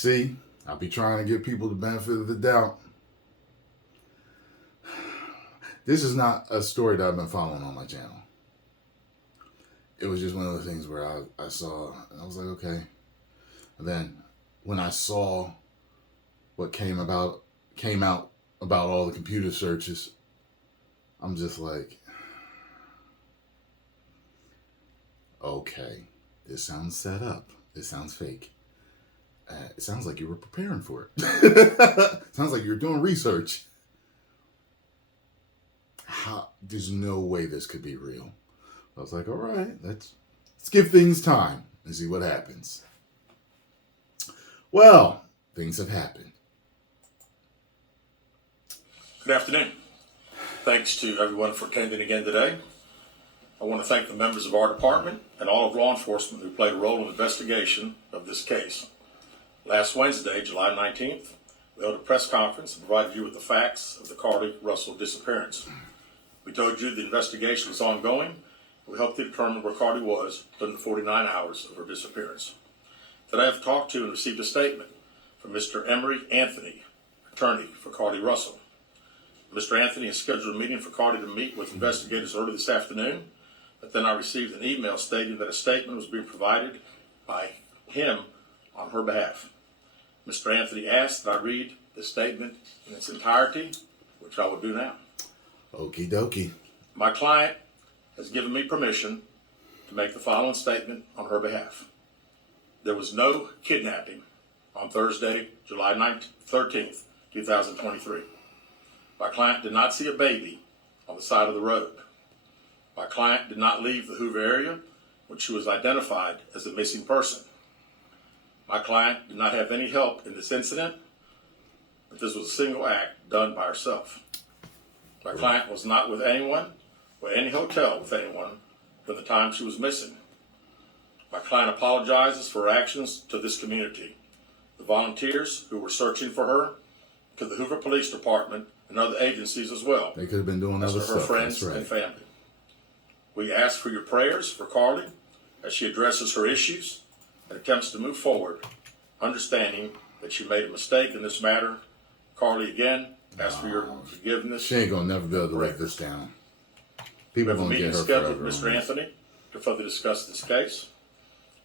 See, I'll be trying to give people the benefit of the doubt. This is not a story that I've been following on my channel. It was just one of the things where I saw, and I was like, okay. And then when I saw what came out about all the computer searches, I'm just like, okay, this sounds set up. This sounds fake. It sounds like you were preparing for it. Sounds like you're doing research. There's no way this could be real. I was like, all right, let's give things time and see what happens. Well, things have happened. Good afternoon. Thanks to everyone for attending again today. I want to thank the members of our department and all of law enforcement who played a role in the investigation of this case. Last Wednesday, July 19th, we held a press conference and provided you with the facts of the Carlee Russell disappearance. We told you the investigation was ongoing. We helped you determine where Carlee was within the 49 hours of her disappearance. Today I've talked to and received a statement from Mr. Emery Anthony, attorney for Carlee Russell. Mr. Anthony has scheduled a meeting for Carlee to meet with investigators early this afternoon, but then I received an email stating that a statement was being provided by him on her behalf. Mr. Anthony asked that I read the statement in its entirety, which I will do now. Okie dokie. My client has given me permission to make the following statement on her behalf. There was no kidnapping on Thursday, July 13th, 2023. My client did not see a baby on the side of the road. My client did not leave the Hoover area when she was identified as a missing person. My client did not have any help in this incident, but this was a single act done by herself. My client was not with anyone or any hotel with anyone from the time she was missing. My client apologizes for her actions to this community, the volunteers who were searching for her, to the Hoover Police Department and other agencies as well. They could have been doing other for her stuff. friends and family. We ask for your prayers for Carlee as she addresses her issues and attempts to move forward, understanding that she made a mistake in this matter. Carlee, again, ask for your forgiveness. She ain't gonna never be able to write this down. People We have a gonna meeting get her scheduled forever. with Mr. Anthony to further discuss this case.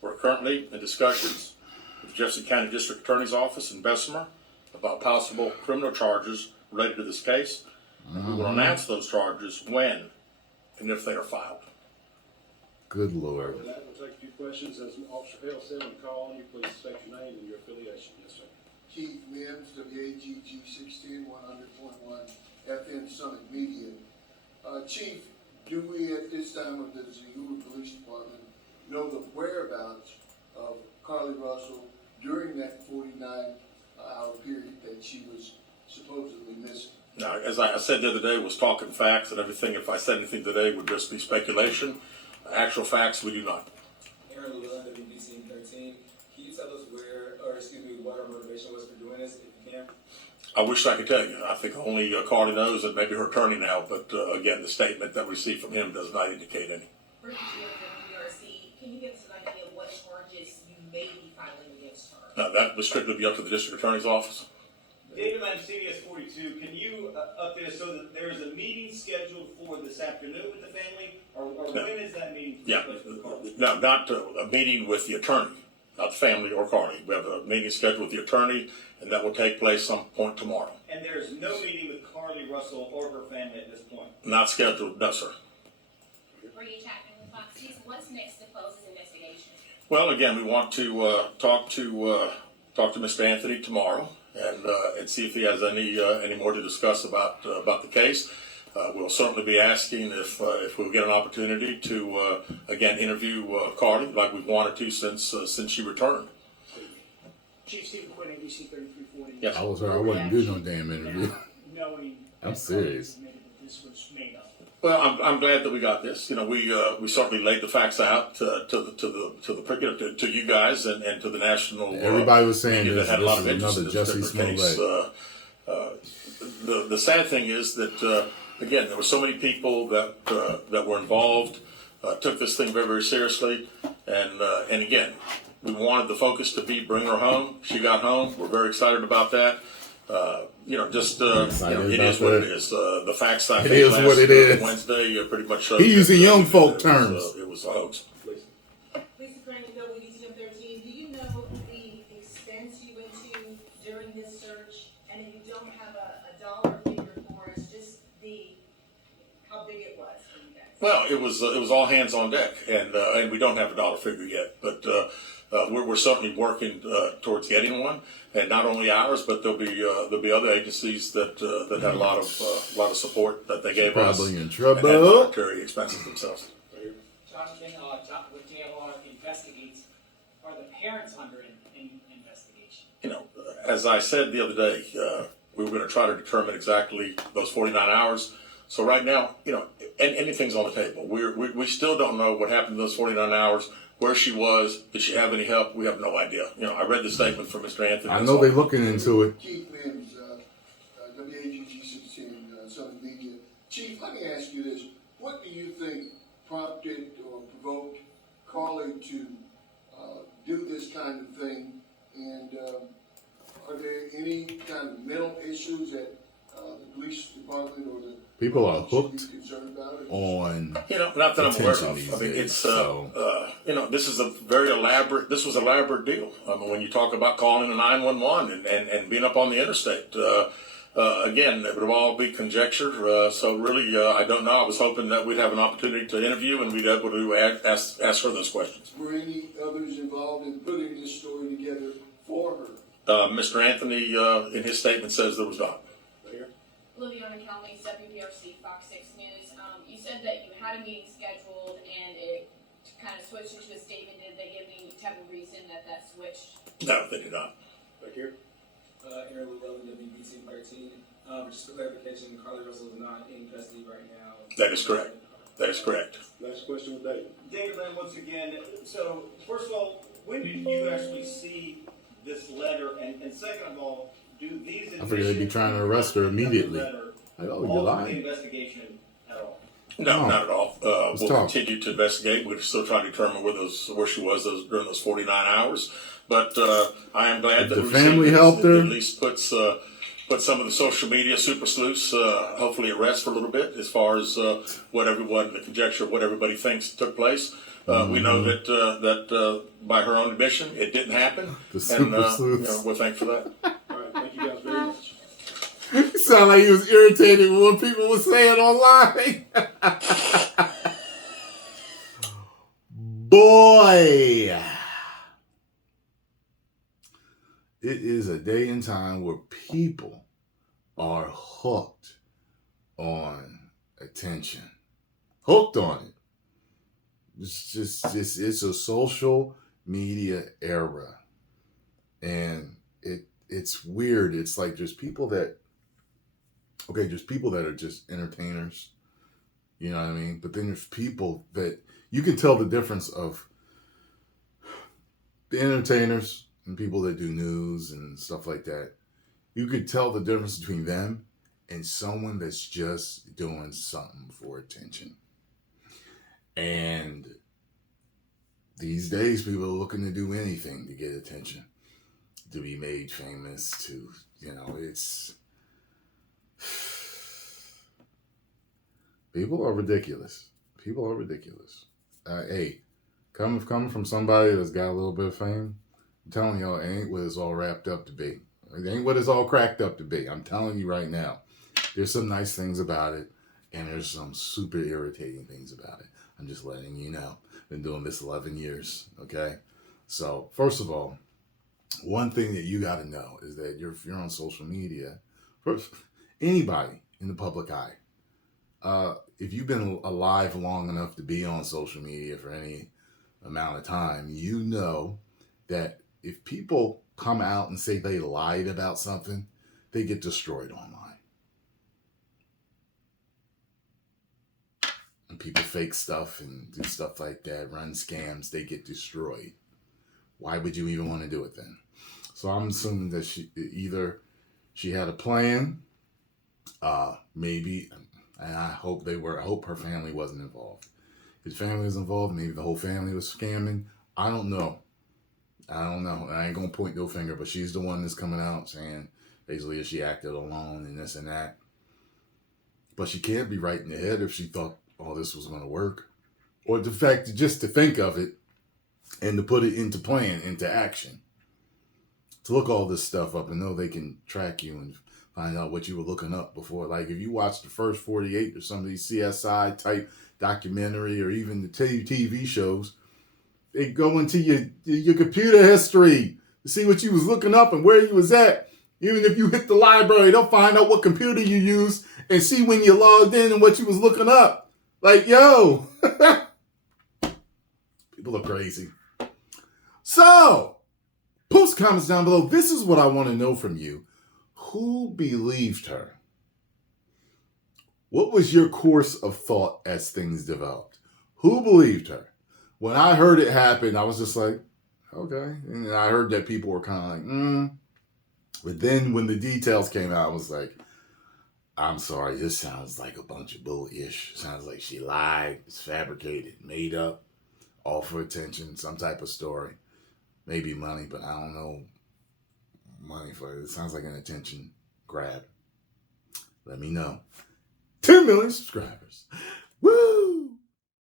We're currently in discussions with the Jefferson County District Attorney's Office in Bessemer about possible criminal charges related to this case. And we will announce those charges when and if they are filed. Good Lord. With that, we'll take a few questions. As Officer Hale said, when call on you, please state your name and your affiliation. Yes, sir. Keith Mims, WAGG 610 100.1 FM Summit Media. Chief, do we at this time of the Hoover Police Department know the whereabouts of Carlee Russell during that 49-hour period that she was supposedly missing? Now, as I said the other day, was talking facts and everything. If I said anything today, would just be speculation. Actual facts, we do not. Aaron Llewellyn, WBC 13. Can you tell us what her motivation was for doing this, if you can? I wish I could tell you. I think only Carlee knows, and maybe her attorney now. But again, the statement that we received from him does not indicate any. For each DRC, can you give us an idea of what charges you may be filing against her? Now, that would strictly be up to the district attorney's office. David, I'm CBS 42. Can you update us so that there is a meeting scheduled for this afternoon with the family, or when is that meeting? Yeah, no, not a meeting with the attorney, not the family or Carlee. We have a meeting scheduled with the attorney, and that will take place some point tomorrow. And there's no meeting with Carlee Russell or her family at this point? Not scheduled, no, sir. Were you chatting with Fox News? What's next to close this investigation? Well, again, we want to talk to Mr. Anthony tomorrow and see if he has any more to discuss about the case. We'll certainly be asking if we'll get an opportunity to again interview Carlee like we've wanted to since she returned. Chief Stephen Quinn, ABC 3340. Yes. I was her. I wouldn't do no damn interview. Knowing I'm serious. that this was made up. Well, I'm glad that we got this. You know, we certainly laid the facts out to you guys and to the national. Everybody was saying media this, that had a lot of this interest is in another this Jussie particular case. The sad thing is that again, there were so many people that were involved, took this thing very, very seriously, and again, we wanted the focus to be bring her home. She got home. We're very excited about that. It is what it is. The facts I It think is last what it is. Wednesday pretty much showed. He's using young folk it terms. It was a hoax. Lisa Crane, Bill, EDCM 13, do you know the expense you went to during this search? And if you don't have a dollar figure for us, just how big it was for you guys? Well, it was all hands on deck, and we don't have a dollar figure yet, but we're certainly working towards getting one, and not only ours, but there'll be other agencies that had a lot of support that they gave us. Probably in And trouble. had monetary expenses themselves. Jonathan, what JLR investigates, are the parents under an investigation? As I said the other day, we were going to try to determine exactly those 49 hours. So right now, anything's on the table. We still don't know what happened in those 49 hours, where she was, did she have any help? We have no idea. I read the statement from Mr. Anthony. I know they're looking into it. Keith Mims, WAGG 16, Southern Media. Chief, let me ask you this. What do you think prompted or provoked Carlee to do this kind of thing? And are there any kind of mental issues that the police department or the People are should be hooked concerned about it? on not that I'm aware attention of. these I mean, days, it's so. this is a very elaborate. This was an elaborate deal. I mean, when you talk about calling a 911 and being up on the interstate, again, it would all be conjecture. So really, I don't know. I was hoping that we'd have an opportunity to interview and we'd be able to ask her those questions. Were any others involved in putting this story together for her? Mr. Anthony, in his statement, says there was not. Liliana Calmes, WPRC, Fox 6 News. You said that you had a meeting scheduled and it kind of switched into a statement. Did they give any type of reason that switched? No, they did not. Right here. Aaron Llewellyn, WBC 13. Just for clarification, Carlee Russell is not in custody right now. That is correct. That is correct. Last question with David. David Lynn, once again, so first of all, when did you actually see this letter? And second of all, do these I figured they'd be trying to arrest her immediately. Like, oh, you alter the lying. investigation at all? No, not at all. We'll tough. continue to investigate. We're still trying to determine where she was during those 49 hours. But I am glad that The we family received helped this. her? It at least puts some of the social media super sleuths hopefully at rest for a little bit as far as the conjecture of what everybody thinks took place. We know that by her own admission, it didn't happen. The super and sleuths. we're thankful for that. All right, thank you guys very much. It sounded like he was irritated with what people were saying online. Boy. It is a day and time where people are hooked on attention. Hooked on it. It's a social media era. And it's weird. It's like there's people that are just entertainers. You know what I mean? But then there's people that you can tell the difference of the entertainers and people that do news and stuff like that. You could tell the difference between them and someone that's just doing something for attention. And these days, people are looking to do anything to get attention, to be made famous, it's... People are ridiculous. People are ridiculous. Hey, coming from somebody that's got a little bit of fame, I'm telling y'all, it ain't what it's all wrapped up to be. It ain't what it's all cracked up to be. I'm telling you right now. There's some nice things about it, and there's some super irritating things about it. I'm just letting you know. Been doing this 11 years, okay? So, first of all, one thing that you got to know is that if you're on social media, anybody in the public eye, if you've been alive long enough to be on social media for any amount of time, you know that if people come out and say they lied about something, they get destroyed online. And people fake stuff and do stuff like that, run scams, they get destroyed. Why would you even want to do it then? So I'm assuming that she had a plan, maybe, and I hope her family wasn't involved. If the family was involved, maybe the whole family was scamming. I don't know. I don't know. I ain't gonna point no finger, but she's the one that's coming out saying basically she acted alone and this and that. But she can't be right in the head if she thought all this was gonna work. Or the fact that just to think of it and to put it into plan, into action. To look all this stuff up and know they can track you and find out what you were looking up before. Like if you watch the first 48 or some of these CSI type documentary or even the TV shows, they go into your computer history to see what you was looking up and where you was at. Even if you hit the library, they'll find out what computer you used and see when you logged in and what you was looking up. Like, yo, people are crazy. So, post comments down below. This is what I want to know from you. Who believed her? What was your course of thought as things developed? Who believed her? When I heard it happen, I was just like, okay. And I heard that people were kind of like, But then when the details came out, I was like, I'm sorry, this sounds like a bunch of bull-ish. Sounds like she lied, it's fabricated, made up, all for attention, some type of story. Maybe money, but I don't know money for it. It sounds like an attention grab. Let me know. 10 million subscribers.